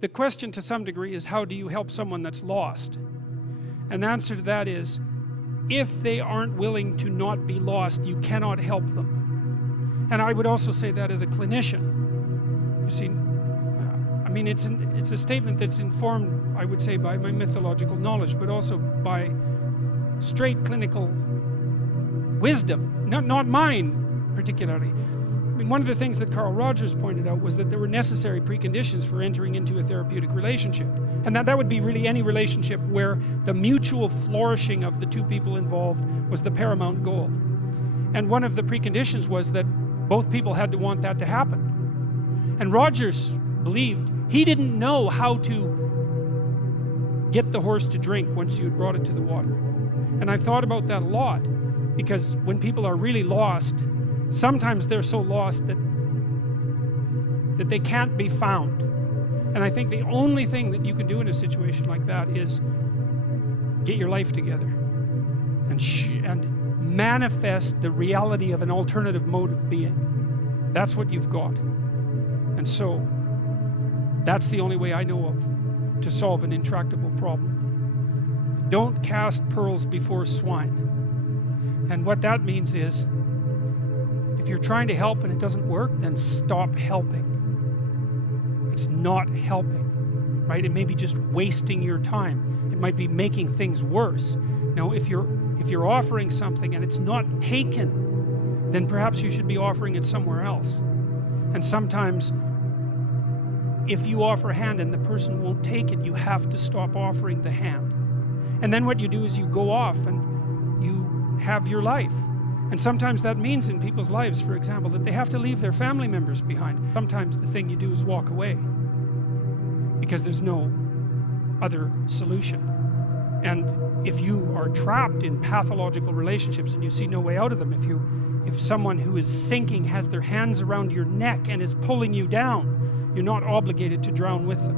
The question to some degree is, how do you help someone that's lost? And the answer to that is, if they aren't willing to not be lost, you cannot help them. And I would also say that as a clinician. You see, I mean, it's a statement that's informed, I would say, by my mythological knowledge, but also by straight clinical wisdom, not mine particularly. I mean, one of the things that Carl Rogers pointed out was that there were necessary preconditions for entering into a therapeutic relationship. And that would be really any relationship where the mutual flourishing of the two people involved was the paramount goal. And one of the preconditions was that both people had to want that to happen. And Rogers believed he didn't know how to get the horse to drink once you had brought it to the water. And I've thought about that a lot, because when people are really lost, sometimes they're so lost that they can't be found. And I think the only thing that you can do in a situation like that is get your life together and manifest the reality of an alternative mode of being. That's what you've got. And so that's the only way I know of to solve an intractable problem. Don't cast pearls before swine. And what that means is, if you're trying to help and it doesn't work, then stop helping. It's not helping, right? It may be just wasting your time. It might be making things worse. Now, if you're offering something and it's not taken, then perhaps you should be offering it somewhere else. And sometimes, if you offer a hand and the person won't take it, you have to stop offering the hand. And then what you do is you go off and you have your life. And sometimes that means in people's lives, for example, that they have to leave their family members behind. Sometimes the thing you do is walk away, because there's no other solution. And if you are trapped in pathological relationships and you see no way out of them, if someone who is sinking has their hands around your neck and is pulling you down, you're not obligated to drown with them.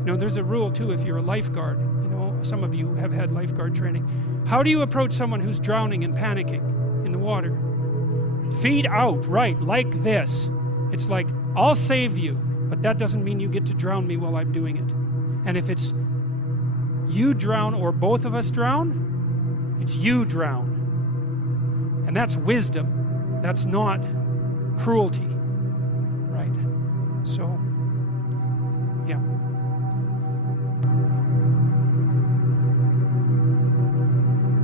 You know, there's a rule too, if you're a lifeguard. You know, some of you have had lifeguard training. How do you approach someone who's drowning and panicking in the water? Feet out, right, like this. It's like, I'll save you, but that doesn't mean you get to drown me while I'm doing it. And if it's you drown or both of us drown, it's you drown. And that's wisdom. That's not cruelty, right? So